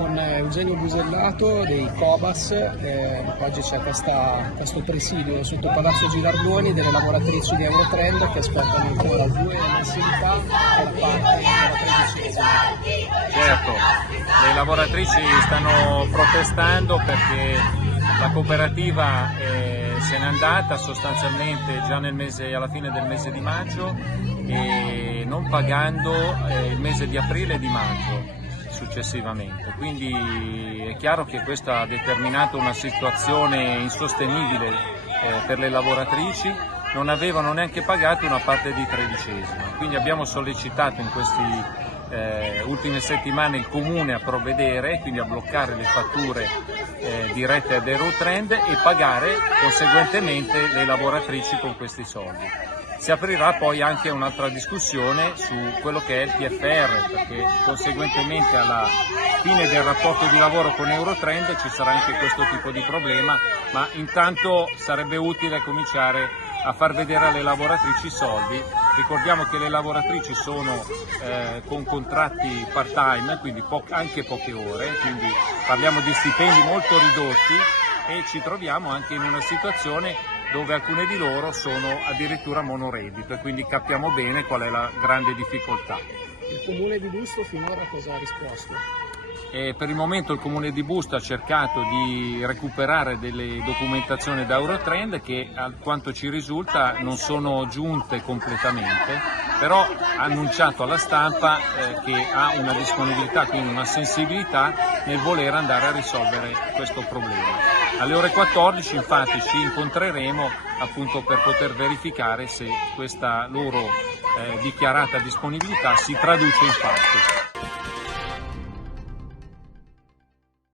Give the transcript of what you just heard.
con Eugenio Busellato dei Cobas. Oggi c'è questo presidio sotto Palazzo Gilardoni delle lavoratrici di Eurotrend che aspettano ancora 2 mensilità per parte della 13esima. Certo, le lavoratrici stanno protestando perché la cooperativa se n'è andata sostanzialmente già alla fine del mese di maggio e non pagando il mese di aprile e di maggio successivamente, quindi è chiaro che questo ha determinato una situazione insostenibile per le lavoratrici. Non avevano neanche pagato una parte di 13esima, quindi abbiamo sollecitato in queste ultime settimane il Comune a provvedere, quindi a bloccare le fatture dirette ad Eurotrend e pagare conseguentemente le lavoratrici con questi soldi. Si aprirà poi anche un'altra discussione su quello che è il TFR, perché conseguentemente alla fine del rapporto di lavoro con Eurotrend ci sarà anche questo tipo di problema, ma intanto sarebbe utile cominciare a far vedere alle lavoratrici i soldi. Ricordiamo che le lavoratrici sono con contratti part-time, quindi anche poche ore, quindi parliamo di stipendi molto ridotti e ci troviamo anche in una situazione dove alcune di loro sono addirittura monoreddito e quindi capiamo bene qual è la grande difficoltà. Il Comune di Busto finora cosa ha risposto? Per il momento il Comune di Busto ha cercato di recuperare delle documentazioni da Eurotrend che, a quanto ci risulta, non sono giunte completamente, però ha annunciato alla stampa che ha una disponibilità, quindi una sensibilità nel voler andare a risolvere questo problema. Alle ore 14 infatti ci incontreremo appunto per poter verificare se questa loro dichiarata disponibilità si traduce in fatti.